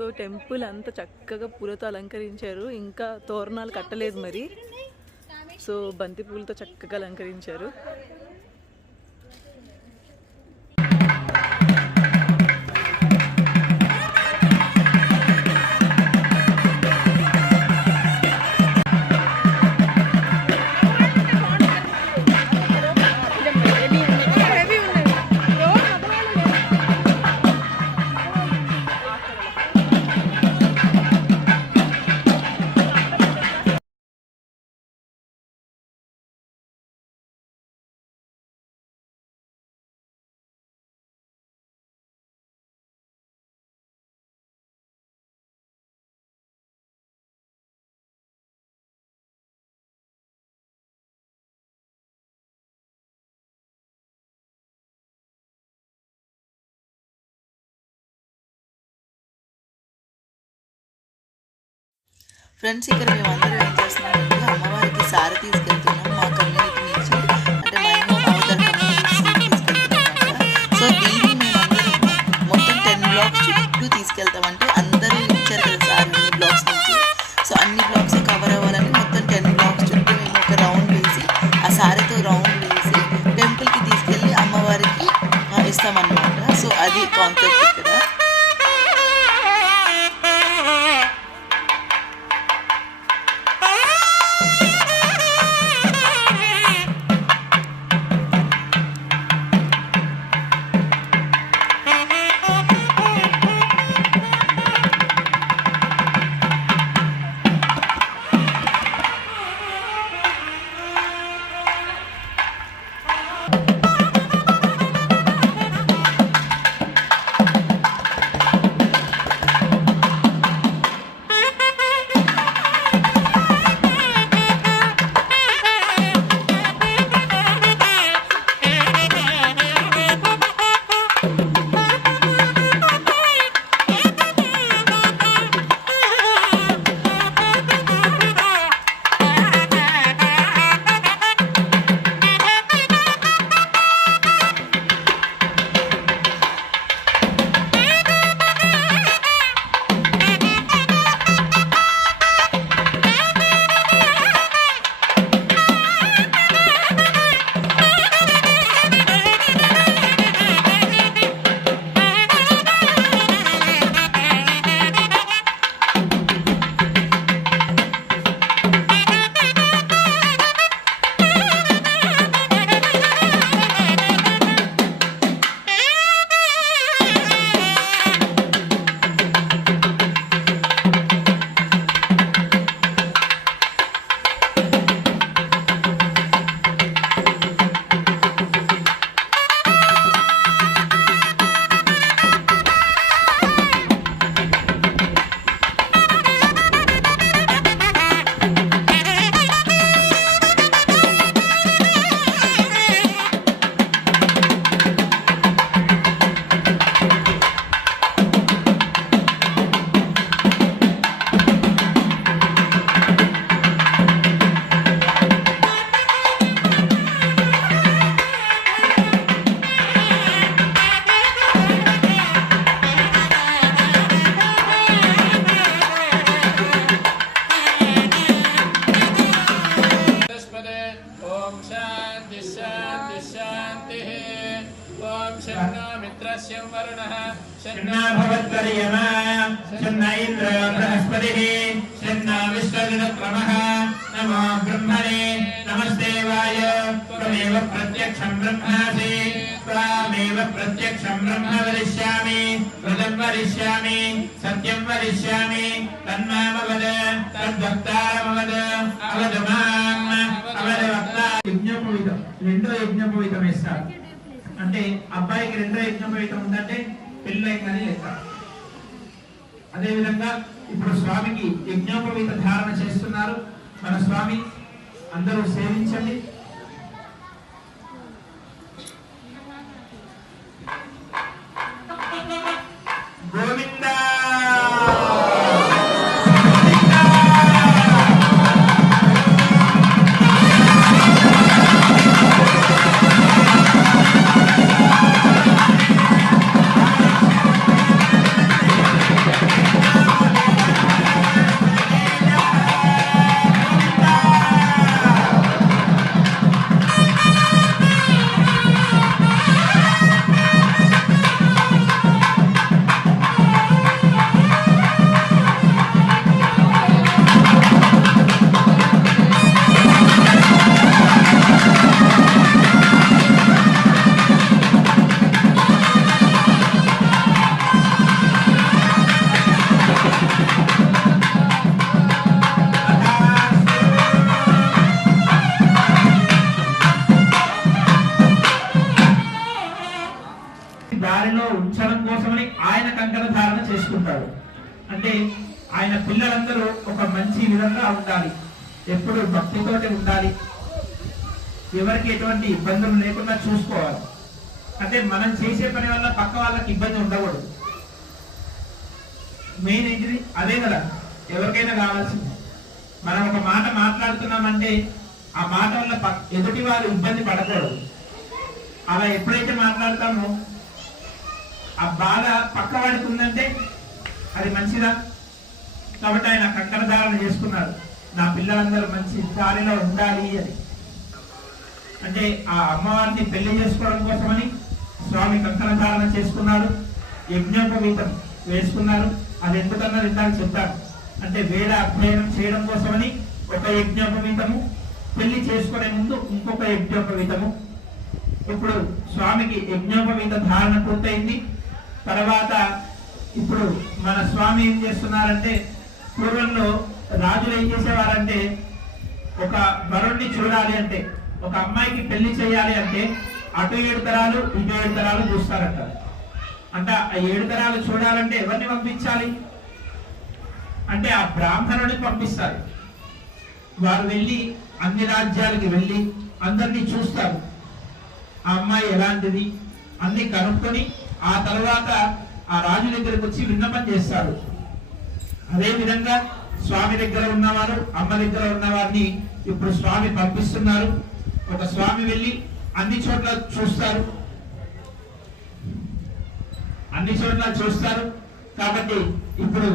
So temple అంతా చక్కగా పూలతో అలంకరించారు. ఇంకా తోరణాలు కట్టలేదు మరి. సో బంతి పూలతో చక్కగా అలంకరించారు. ఫ్రెండ్స్, ఇక్కడ మేమందరం ఏం చేస్తున్నామంటే అమ్మవారికి సారి తీసుకెళ్తున్నాం మా కమ్యూనిటీ నుంచి. అంటే మేము అవతల కమ్యూనిటీ తీసుకెళ్తున్నాం. సో దీన్ని మేమందరం మొత్తం 10 బ్లాక్స్ చుట్టూ తీసుకెళ్తామంటే అందరూ ఇచ్చారు కదా సార్ అన్ని బ్లాక్స్ నుంచి. సో అన్ని బ్లాక్స్ కవర్ అవ్వాలని మొత్తం 10 బ్లాక్స్ చుట్టూ మేము ఒక రౌండ్ వేసి ఆ సారీతో రౌండ్ వేసి టెంపుల్కి తీసుకెళ్ళి అమ్మవారికి ఇస్తామన్నమాట. సో అది కాన్సెప్ట్ ఇక్కడ. नमो ब्रह्मणे नमस्तेवाय त्वमेव प्रत्यक्षं ब्रह्मासि त्वामेव प्रत्यक्षं ब्रह्म वदिष्यामि वदं वदिष्यामि सत्यं वदिष्यामि तन्मामवद तद्वक्तारमवद अवद माम् अवद वक्ता యజ్ఞోపవీతం రెండో యజ్ఞోపవీతం ఇస్తారు అంటే అబ్బాయికి రెండో యజ్ఞోపవీతం ఉందంటే పెళ్ళైందని లెక్క. అదే విధంగా ఇప్పుడు స్వామికి యజ్ఞోపవీత ధారణ చేస్తున్నారు మన స్వామి. అందరూ సేవించండి. గోవిందా దారిలో ఉంచడం కోసమని ఆయన కంకణ ధారణ చేసుకుంటాడు. అంటే ఆయన పిల్లలందరూ ఒక మంచి విధంగా ఉండాలి, ఎప్పుడు భక్తితోటి ఉండాలి, ఎవరికి ఎటువంటి ఇబ్బందులు లేకుండా చూసుకోవాలి. అంటే మనం చేసే పని వల్ల పక్క వాళ్ళకి ఇబ్బంది ఉండకూడదు. మెయిన్ ఏంటిది అదే కదా, ఎవరికైనా కావాల్సింది. మనం ఒక మాట మాట్లాడుతున్నామంటే ఆ మాట వల్ల ఎదుటి వారు ఇబ్బంది పడకూడదు. అలా ఎప్పుడైతే మాట్లాడతామో ఆ బాధ పక్కవాడికి ఉందంటే అది మంచిదా. కాబట్టి ఆయన కంకణ ధారణ చేసుకున్నాడు, నా పిల్లలందరూ మంచి దారిలో ఉండాలి అని. అంటే ఆ అమ్మవారిని పెళ్లి చేసుకోవడం కోసమని స్వామి కంకణ ధారణ చేసుకున్నాడు, యజ్ఞోపవీతం వేసుకున్నారు. అది ఎందుకన్నా ఇందాక చెప్పాను, అంటే వేద అధ్యయనం చేయడం కోసమని ఒక యజ్ఞోపవీతము, పెళ్లి చేసుకునే ముందు ఇంకొక యజ్ఞోపవీతము. ఇప్పుడు స్వామికి యజ్ఞోపవీత ధారణ పూర్తయింది. తర్వాత ఇప్పుడు మన స్వామి ఏం చేస్తున్నారంటే, పూర్వంలో రాజులు ఏం చేసేవారంటే, ఒక వరుణ్ణి చూడాలి అంటే, ఒక అమ్మాయికి పెళ్లి చేయాలి అంటే అటు 7 తరాలు ఇటు 7 తరాలు చూస్తారంట. అంటే ఆ 7 తరాలు చూడాలంటే ఎవరిని పంపించాలి అంటే ఆ బ్రాహ్మణుడిని పంపిస్తారు. వారు వెళ్ళి అన్ని రాజ్యాలకి వెళ్ళి అందరినీ చూస్తారు, ఆ అమ్మాయి ఎలాంటిది అన్ని కనుక్కొని ఆ తర్వాత ఆ రాజు దగ్గరకు వచ్చి విన్నపం చేస్తారు. అదే విధంగా స్వామి దగ్గర ఉన్నవారు, అమ్మ దగ్గర ఉన్నవారిని ఇప్పుడు స్వామి పంపిస్తున్నారు. ఒక స్వామి వెళ్ళి అన్ని చోట్ల చూస్తారు. కాబట్టి ఇప్పుడు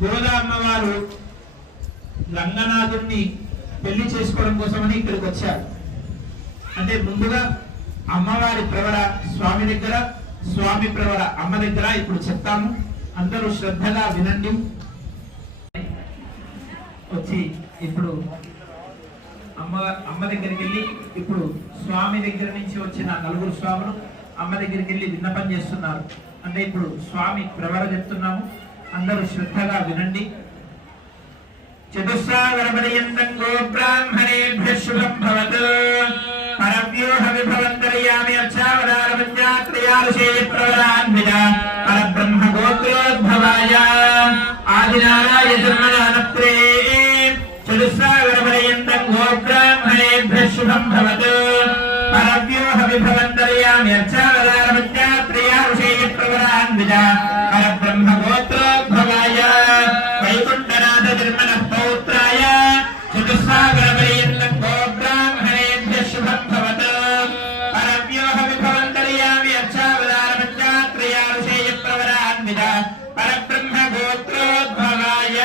గోదా అమ్మవారు రంగనాథుణ్ణి పెళ్లి చేసుకోవడం కోసమని ఇక్కడికి వచ్చారు. అంటే ముందుగా అమ్మవారి ప్రవర స్వామి దగ్గర, స్వామి ప్రవర అమ్మ దగ్గర ఇప్పుడు చెప్తాము, అందరూ శ్రద్ధగా వినండి. వచ్చి ఇప్పుడు అమ్మ దగ్గరికి వెళ్ళి, ఇప్పుడు స్వామి దగ్గర నుంచి వచ్చిన 4 స్వాములు అమ్మ దగ్గరికి వెళ్ళి విన్నపం చేస్తున్నారు. అంటే ఇప్పుడు స్వామి ప్రవర చెప్తున్నాము, అందరూ శ్రద్ధగా వినండి. చతుస్సాగరపర్యంతం గో బ్రాహ్మణేభ్యః శుభం భవతు. పరవ్యూహ విభవంతర్యామి అక్షావతారపంచాత్రయాలుషే ప్రవరాన్విత పరబ్రహ్మ గోత్రోద్భవాయ ఆదినారాయ జన్మనానత్రే. చతుస్సాగరపర్యంతం గో బ్రాహ్మణేభ్యః శుభం భవతు. పరవ్యూహ విభవంతర్యామి అక్షావతారపంచాత్రయాలుషే ప్రవరాన్విత పరబ్రహ్మ గోత్రోద్భవాయ వైకుంఠనాథ నిర్మల పౌత్రాయ చతుస్సాగరపర్యంతం గో బ్రాహ్మణేభ్యః శుభం భవతు. పరవ్యూహ విభవంతర్యామి అక్షావతారపంచాత్రయాలుషే ప్రవరాన్విత పరబ్రహ్మ గోత్రోద్భవాయ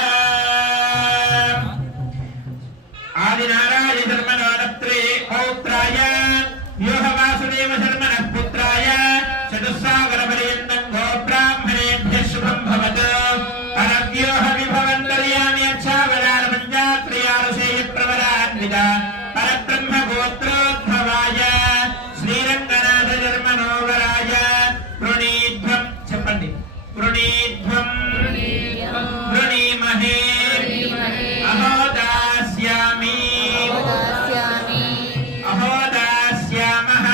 ఆదినారాయ ధర్మనానత్రే పౌత్రాయ వ్యూహ వాసుదేవ ధర్మన పుత్రాయ చతుస్సాగరపర్యంతం గో బ్రాహ్మణేభ్యః శుభం భవతు. పరవ్యూహ విభవంతర్యామి అక్షావతారపంచాత్రయాలుషే ప్రవరాన్విత పరబ్రహ్మ గోత్రోద్భవాయ శ్రీరంగనాథ ధర్మనోవరాయ వృణీధ్వం. చెప్పండి, వృణీధ్వం వృణీమహే అహోదాస్యామి అహోదాస్యామః.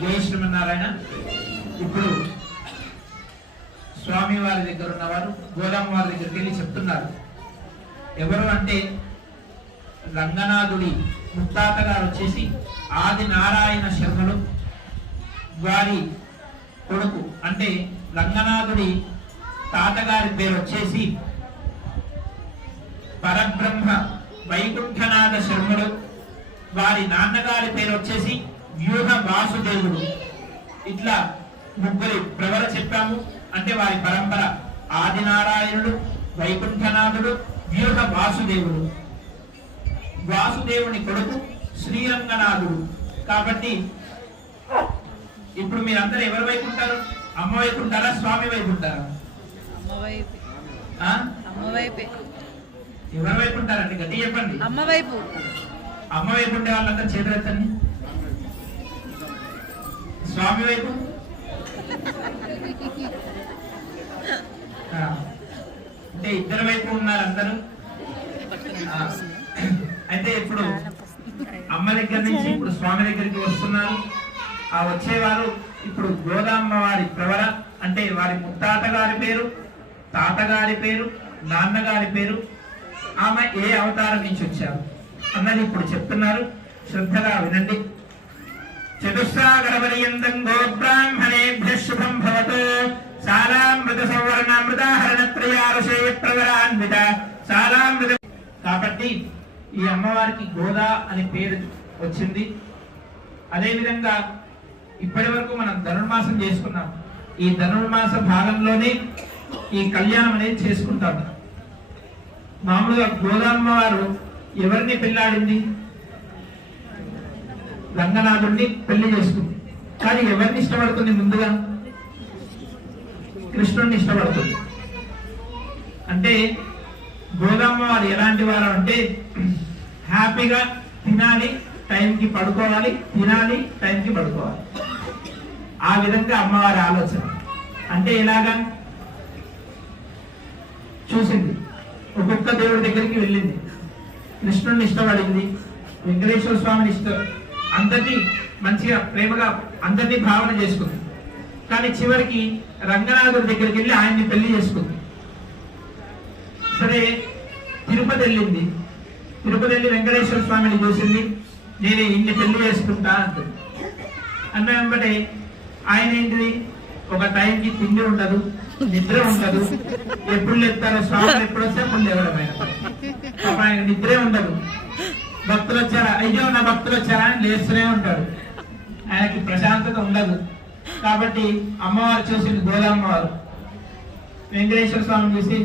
జై శ్రీమన్నారాయణ. ఇప్పుడు స్వామి వారి దగ్గర ఉన్నవారు గోదామ వారి దగ్గరికి వెళ్ళి చెప్తున్నారు. ఎవరు అంటే రంగనాథుడి ముత్తాత గారు వచ్చేసి ఆది నారాయణ శర్మలు, వారి కొడుకు. అంటే రంగనాథుడి తాతగారి పేరు వచ్చేసి పరబ్రహ్మ వైకుంఠనాథ శర్మలు, వారి నాన్నగారి పేరు వచ్చేసి వ్యూహ వాసుదేవుడు. ఇట్లా ముగ్గురి ప్రవర చెప్పాము. అంటే వారి పరంపర ఆదినారాయణుడు, వైకుంఠనాథుడు, వ్యూహ వాసుదేవుడు. వాసుదేవుని కొడుకు శ్రీరంగనాథుడు. కాబట్టి ఇప్పుడు మీరందరూ ఎవరి వైపు ఉంటారు? అమ్మ వైపు ఉంటారా, స్వామి వైపు ఉంటారా? ఎవరి వైపు ఉంటారండి? గట్టి చెప్పండి. అమ్మ వైపు. అమ్మ వైపు ఉండే వాళ్ళందరూ చేతులు ఎత్తండి. స్వామి వైపు అంటే ఇద్దరు వైపు ఉన్నారు అందరూ. అయితే ఇప్పుడు అమ్మ దగ్గర నుంచి ఇప్పుడు స్వామి దగ్గరికి వస్తున్నారు. ఆ వచ్చేవారు ఇప్పుడు గోదామ్మ వారి ప్రవర అంటే వారి ముత్తాత గారి పేరు, తాతగారి పేరు, నాన్నగారి పేరు, ఆమె ఏ అవతారం నుంచి వచ్చారు అన్నది ఇప్పుడు చెప్తున్నారు. శ్రద్ధగా వినండి. చతుస్సాగరపర్యంతం గోబ్రాహ్మణేభ్యః శుభం భవతు. సారామృత సౌవర్ణామృతాహరణత్రయారుషేయ ప్రవరాన్విత సారామృత. కాబట్టి ఈ అమ్మవారికి గోదా అనే పేరు వచ్చింది. అదేవిధంగా ఇప్పటి వరకు మనం ధనుర్మాసం చేసుకున్నాం. ఈ ధనుర్మాస భాగంలోనే ఈ కళ్యాణం అనేది చేసుకుంటాం. మామూలుగా గోదామ్మ వారు ఎవరిని పెళ్ళాడింది? రంగనాథుడిని పెళ్లి చేసుకుంది. కానీ ఎవరిని ఇష్టపడుతుంది? ముందుగా కృష్ణుడిని ఇష్టపడుతుంది. అంటే గోదామ్మ వారు ఎలాంటి వారు అంటే హ్యాపీగా తినాలి, టైంకి పడుకోవాలి, తినాలి, టైంకి పడుకోవాలి. ఆ విధంగా అమ్మవారి ఆలోచన. అంటే ఎలాగా చూసింది, ఒక్కొక్క దేవుడి దగ్గరికి వెళ్ళింది, కృష్ణుడిని ఇష్టపడింది, వెంకటేశ్వర స్వామిని అందరినీ మంచిగా ప్రేమగా అందరినీ భావన చేసుకుంది. కానీ చివరికి రంగనాథుడి దగ్గరికి వెళ్ళి ఆయన్ని పెళ్లి చేసుకుంది. సరే తిరుపతి వెళ్ళింది. తిరుపతి వెళ్ళి వెంకటేశ్వర స్వామిని చూసింది. నేను ఇన్ని పెళ్లి చేసుకుంటా అంటుంది. అన్న వెంబటే ఆయన ఏంటిది, ఒక టైంకి తిండి ఉండదు, నిద్ర ఉండదు. ఎప్పుడు లేస్తారో స్వామి ఎప్పుడు వస్తే అప్పుడు లేవడం. ఆయన నిద్రే ఉండదు. భక్తులు వచ్చారా, అయ్యో నా భక్తులు వచ్చారా అని లేస్తూనే ఉంటాడు. ఆయనకి ప్రశాంతత ఉండదు. కాబట్టి అమ్మవారు చూసింది గోదామ్మవారు. వెంకటేశ్వర స్వామి చూసి,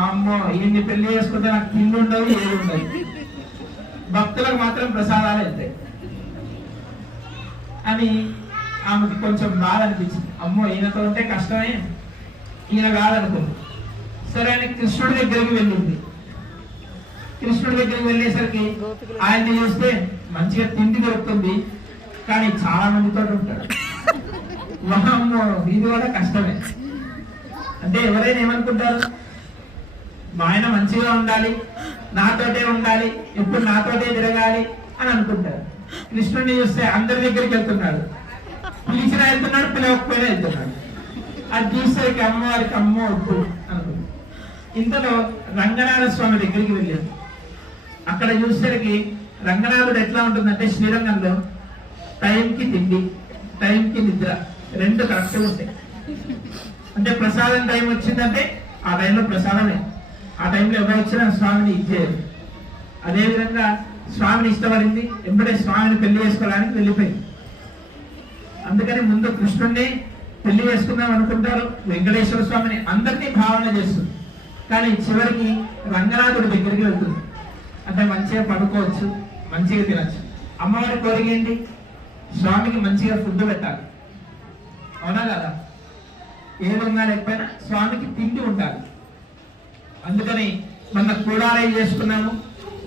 అమ్మో ఈయన్ని పెళ్లి చేసుకుంటే నాకు తిండి ఉండదు, ఏది ఉండదు, భక్తులకు మాత్రం ప్రసాదాలు వెళ్తాయి అని ఆమెకి కొంచెం బాధ అనిపించింది. అమ్మో ఈయనతో ఉంటే కష్టమే, ఈయన కాదనుకుంది. సరే అని కృష్ణుడి దగ్గరికి వెళ్ళింది. కృష్ణుడి దగ్గరికి వెళ్ళేసరికి ఆయన్ని చూస్తే మంచిగా తిండి దొరుకుతుంది, కానీ చాలా మందితో ఉంటాడు. అమ్మో ఇది కూడా కష్టమే. అంటే ఎవరైనా ఏమనుకుంటారు, మా ఆయన మంచిగా ఉండాలి, నాతోటే ఉండాలి, ఎప్పుడు నాతోటే తిరగాలి అని అనుకుంటారు. కృష్ణుడిని చూస్తే అందరి దగ్గరికి వెళ్తున్నాడు, పిలిచినా వెళ్తున్నాడు, పిలవకపోయినా వెళ్తున్నాడు. అది చూసేసరికి అమ్మవారికి అమ్మో వద్దు అనుకుంది. ఇంతలో రంగనాథ స్వామి దగ్గరికి వెళ్ళాడు. అక్కడ చూసేసరికి రంగనాథుడు ఎట్లా ఉంటుందంటే శ్రీరంగంలో టైంకి తిండి, టైంకి నిద్ర రెండు కరెక్ట్గా ఉంటాయి. అంటే ప్రసాదం టైం వచ్చిందంటే ఆ టైంలో ప్రసాదమే, ఆ టైంలో ఎవరు వచ్చినా స్వామిని ఇచ్చేది. అదేవిధంగా స్వామిని ఇష్టపడింది, ఎంబడే స్వామిని పెళ్లి చేసుకోవడానికి వెళ్ళిపోయింది. అందుకని ముందు కృష్ణుడిని పెళ్లి చేసుకుందాం అనుకుంటారు, వెంకటేశ్వర స్వామిని అందరినీ భావన చేస్తుంది. కానీ చివరికి రంగనాథుడి దగ్గరికి వెళ్తుంది. అంటే మంచిగా పడుకోవచ్చు, మంచిగా తినచ్చు. అమ్మవారి కోరిక ఏంటి? స్వామికి మంచిగా ఫుడ్ పెట్టాలి, అవునా కదా? ఏ విధంగా లేకపోయినా స్వామికి తిండి ఉండాలి. అందుకని మన కూడాలయం చేసుకున్నాము,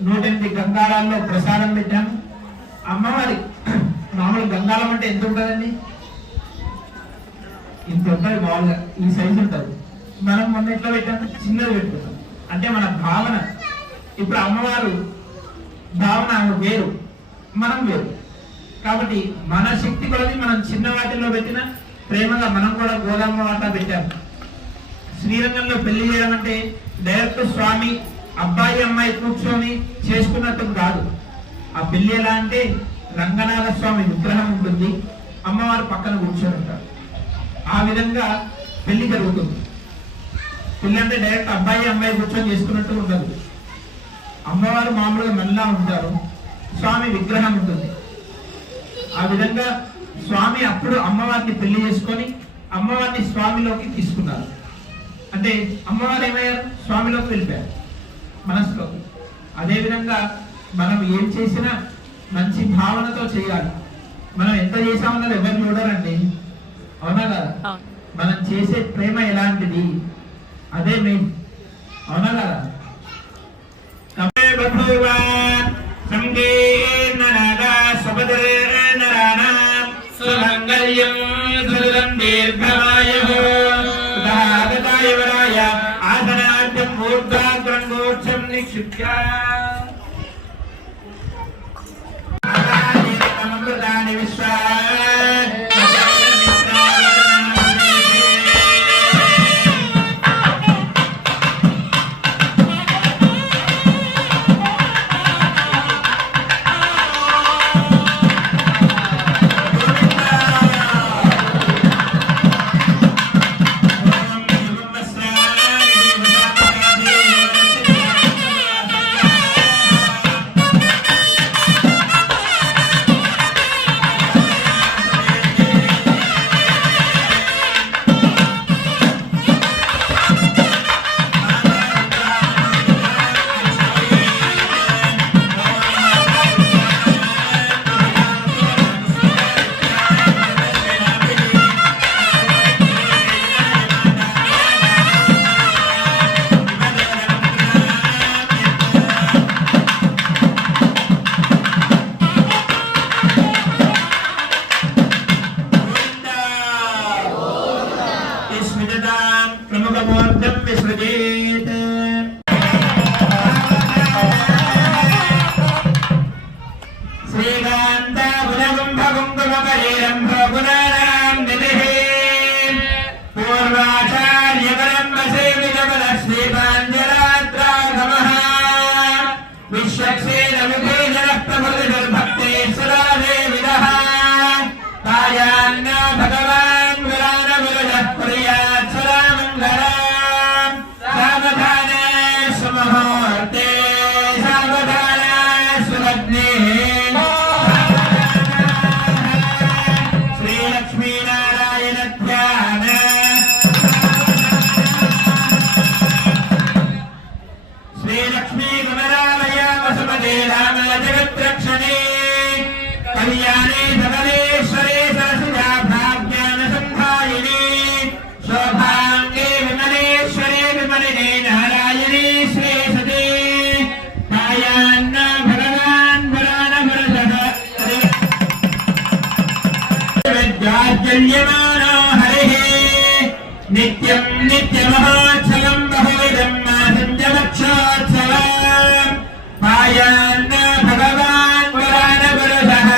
108 గంగాళాల్లో ప్రసాదం పెట్టాము. అమ్మవారి మామూలు గంగాళం అంటే ఎంత ఉంటుందండి? ఇంత ఉంటుంది, మామూలుగా ఈ సైజు ఉంటుంది. మనం మొన్న ఎట్లా పెట్టాము, చిన్నది పెట్టుకుంటాం. అంటే మన భావన. ఇప్పుడు అమ్మవారు భావన వేరు, మనం వేరు. కాబట్టి మన శక్తి కొలది మనం చిన్న వాటిల్లో పెట్టిన ప్రేమగా మనం కూడా గోదామ్మ వాట పెట్టాము. శ్రీరంగంలో పెళ్లి చేయడం అంటే డైరెక్ట్ స్వామి అబ్బాయి అమ్మాయి కూర్చొని చేసుకున్నట్టు కాదు. ఆ పెళ్లి ఎలా అంటే రంగనాథ స్వామి విగ్రహం ఉంటుంది, అమ్మవారు పక్కన కూర్చొని ఉంటారు. ఆ విధంగా పెళ్లి జరుగుతుంది. పెళ్లి అంటే డైరెక్ట్ అబ్బాయి అమ్మాయి కూర్చొని చేసుకున్నట్టు ఉండదు. అమ్మవారు మామూలుగా నల్లా ఉంటారు, స్వామి విగ్రహం ఉంటుంది. ఆ విధంగా స్వామి అప్పుడు అమ్మవారిని పెళ్లి చేసుకొని అమ్మవారిని స్వామిలోకి తీసుకున్నారు. అంటే అమ్మవారు ఏమయ్యారు? స్వామిలోకి వెళ్ళిపోయారు, మనసులోకి. అదేవిధంగా మనం ఏం చేసినా మంచి భావనతో చేయాలి. మనం ఎంత చేసామన్నది ఎవరు చూడరండి, అవునా కదా? మనం చేసే ప్రేమ ఎలాంటిది, అదే మెయిన్, అవునా కదా? ఆసనార్థం మూర్ధాగ్రంగోక్షం నిక్షిప్య విశ్వ जाज्जल्यमानो हरिः नित्यं नित्यमहोत्सवं बहुविधं मासञ्जलक्षोत्सवम् पायान्न भगवान् पुराणपुरुषः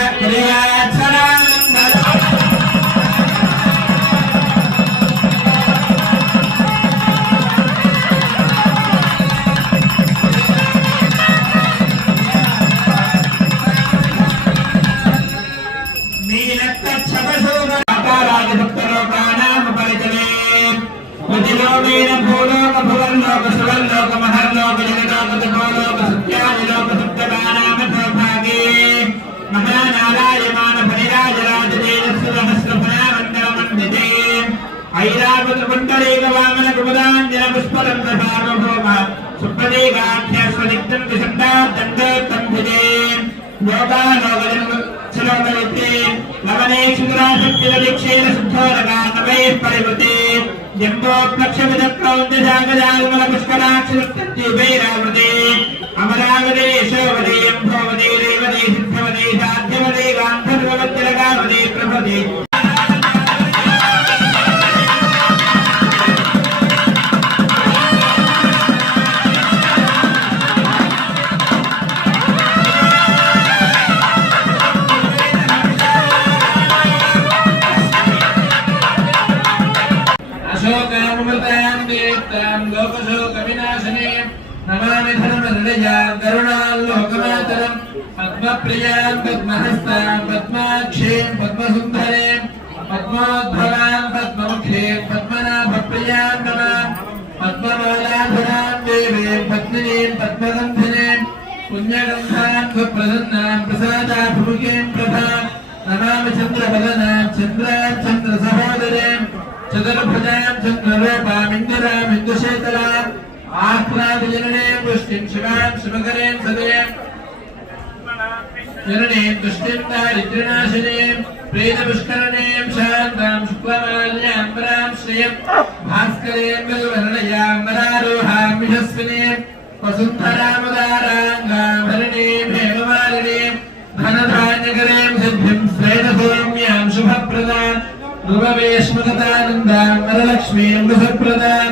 नमामि धर्महृदयां करुणालोकमातरं पद्मप्रियां पद्महस्तां पद्माक्षीं पद्मसुन्दरीं पद्मोद्भवां पद्ममुखीं पद्मनाभप्रियां नमां पद्ममालाधरां देवीं पद्मिनीं पद्मगन्धिनीं पुण्यगन्धां सुप्रसन्नां प्रसादाभिमुखीं प्रभां नमामि चन्द्रवदनां चन्द्रां चन्द्रसहोदरीं चतुर्भुजां चन्द्ररूपां इन्दुरां इन्दुशेतलां आह्लादजननीं पुष्टिं शिवां शिवकरीं सदयं जननीं तुष्टिं दारिद्र्यनाशिनीं प्रेतपुष्करणीं शान्तां शुक्लमाल्याम्बरां श्रियं भास्करीं बिल्ववर्णयां वरारोहां यशस्विनीं वसुन्धरामुदाराङ्गां हरिणीं हेममालिनीं धनधान्यकरीं सिद्धिं श्वेतसौम्यां शुभप्रदां ध्रुववेश्मगतानन्दां वरलक्ष्मीं वसप्रदां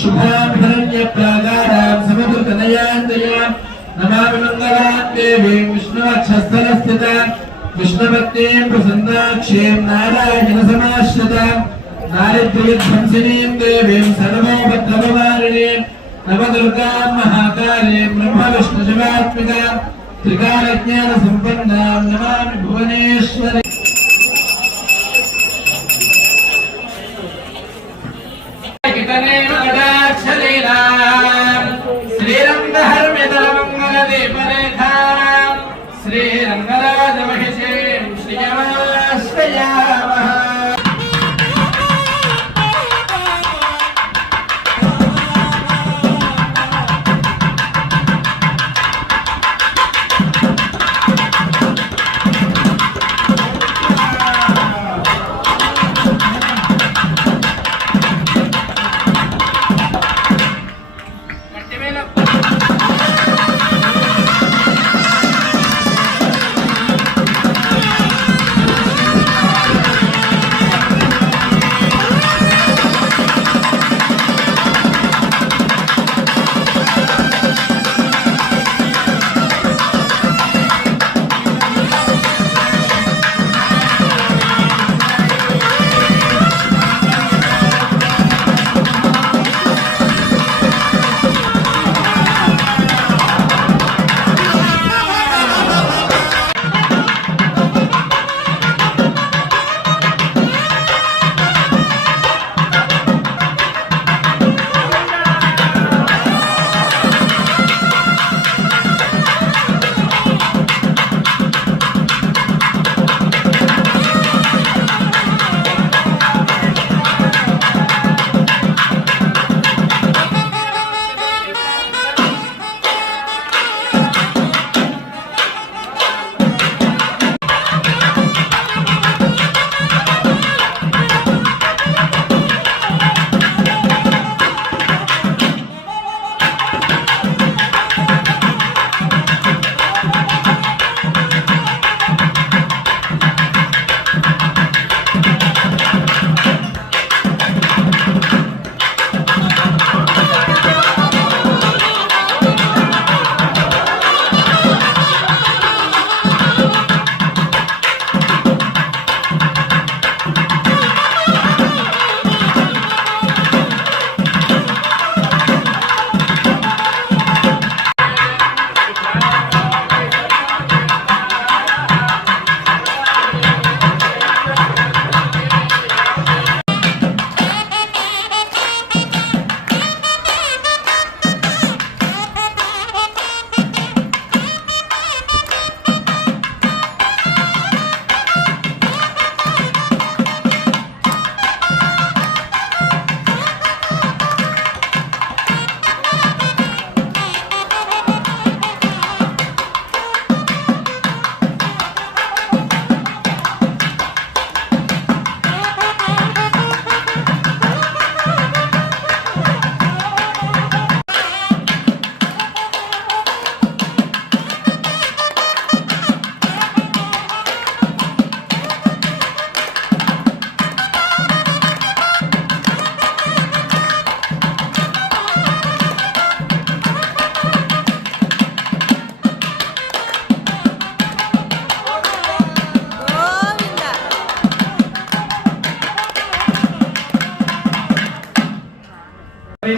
शुभाभिरण्यप्राकारां समभृतनयान्दयां नमामि मङ्गलां देवीं विष्णुवक्षस्थलस्थितां विष्णुभक्तीं प्रसन्नाक्षीं नारायणसमाश्रितां दारिद्र्यध्वंसिनीं देवीं सर्वोपद्रववारिणीं नवदुर्गां महाकालीं ब्रह्मविष्णुशिवात्मिकां त्रिकालज्ञानसम्पन्नां नमामि भुवनेश्वरी श्रीरङ्गराजमहिषीं श्रियमाश्रयामः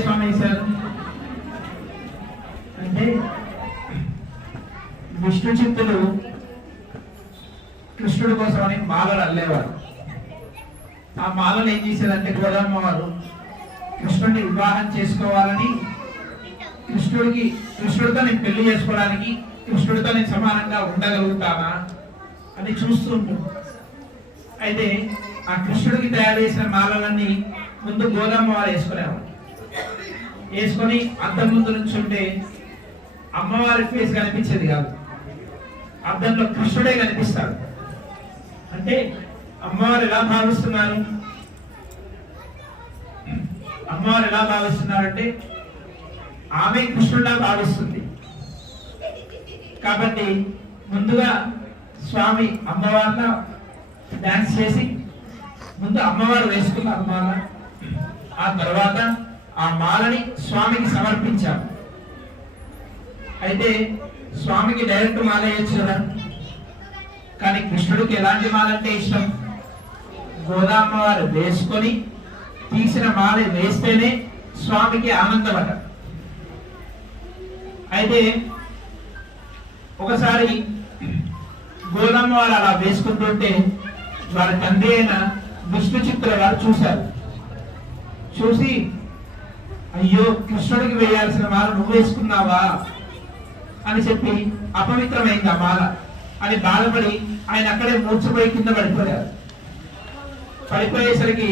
స్వామి వేశారు అంటే విష్ణు చిత్తులు కృష్ణుడి కోసమని మాలలు అల్లేవారు. ఆ మాలను ఏం చేసేదంటే గోదామ్మ వారు కృష్ణుడిని వివాహం చేసుకోవాలని, కృష్ణుడితో నేను పెళ్లి చేసుకోవడానికి, కృష్ణుడితో నేను సమానంగా ఉండగలుగుతానా అని చూస్తూ ఉంటుంది. అయితే ఆ కృష్ణుడికి తయారు చేసిన మాలలన్నీ ముందు గోదామ్మ వారు వేసుకునేవారు. వేసుకొని అద్దం ముందు నుంచుంటే అమ్మవారి ఫేస్ కనిపించేది కాదు, అద్దంలో కృష్ణుడే కనిపిస్తాడు. అంటే అమ్మవారు ఎలా భావిస్తున్నారంటే ఆమె కృష్ణుడిలా భావిస్తుంది. కాబట్టి ముందుగా స్వామి అమ్మవారిలో డాన్స్ చేసి ముందు అమ్మవారు వేసుకున్నారు మాల. ఆ తర్వాత ఆ మాలని స్వామికి సమర్పించారు. అయితే స్వామికి డైరెక్ట్ మాల వేయచ్చు కదా, కానీ కృష్ణుడికి ఎలాంటి మాల అంటే ఇష్టం? గోదామ్మ వారు వేసుకొని తీసిన మాల వేస్తేనే స్వామికి ఆనందమట. అయితే ఒకసారి గోదామ్మ వారు అలా వేసుకుంటుంటే వారి తండ్రి అయిన విష్ణు చిత్తుల వారు చూశారు. చూసి, అయ్యో కృష్ణుడికి వేయాల్సిన మాల నువ్వు వేసుకున్నావా అని చెప్పి అపవిత్రమైంది ఆ మాల అని బాధపడి ఆయన అక్కడే మూర్చపోయి కింద పడిపోయారు. పడిపోయేసరికి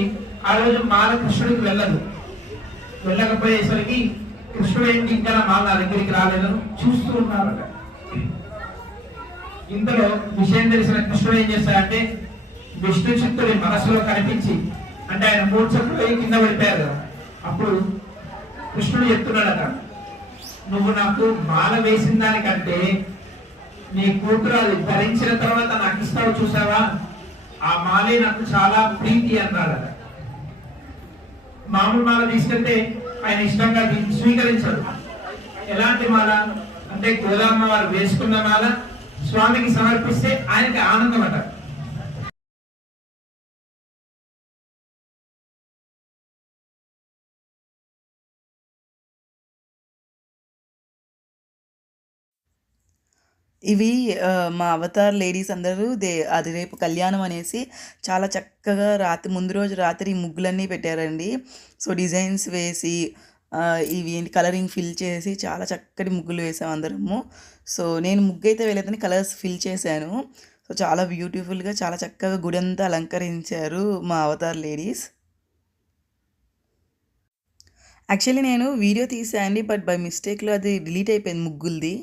ఆ రోజు మాల కృష్ణుడికి వెళ్ళకపోయేసరికి కృష్ణుడు ఏంటి ఇంకా మాల నా దగ్గరికి రాలేదని చూస్తూ ఉన్నారట. ఇంతలో విషయం తెలిసిన కృష్ణుడు ఏం చేస్తాడంటే విష్ణు చిత్తుడి మనసులో కనిపించి, అంటే ఆయన మూర్చపోయి కింద పడిపోయారు కదా, అప్పుడు కృష్ణుడు చెప్తున్నాడట, నువ్వు నాకు మాల వేసిన దానికంటే నీ కూతురు అది ధరించిన తర్వాత నాకు ఇస్తావు చూసావా, ఆ మాలే నాకు చాలా ప్రీతి అన్నాడట. మామూలు మాల తీసుకెళ్తే ఆయన ఇష్టంగా స్వీకరించాడు. ఎలాంటి మాల అంటే గోదామ్మ వారు వేసుకున్న మాల స్వామికి సమర్పిస్తే ఆయనకి ఆనందం అట. ఇవి మా అవతార్ లేడీస్ అందరూ అది రేపు కళ్యాణం అనేసి చాలా చక్కగా ముందు రోజు రాత్రి ముగ్గులన్నీ పెట్టారండి. సో డిజైన్స్ వేసి ఇవి ఏంటి కలరింగ్ ఫిల్ చేసి చాలా చక్కటి ముగ్గులు వేసాం అందరము. సో నేను ముగ్గు అయితే వేయలేదని కలర్స్ ఫిల్ చేశాను. సో చాలా బ్యూటిఫుల్గా చాలా చక్కగా గుడి అంతా అలంకరించారు మా అవతార్ లేడీస్. యాక్చువల్లీ నేను వీడియో తీసాను, బట్ బై మిస్టేక్లో అది డిలీట్ అయిపోయింది ముగ్గులది.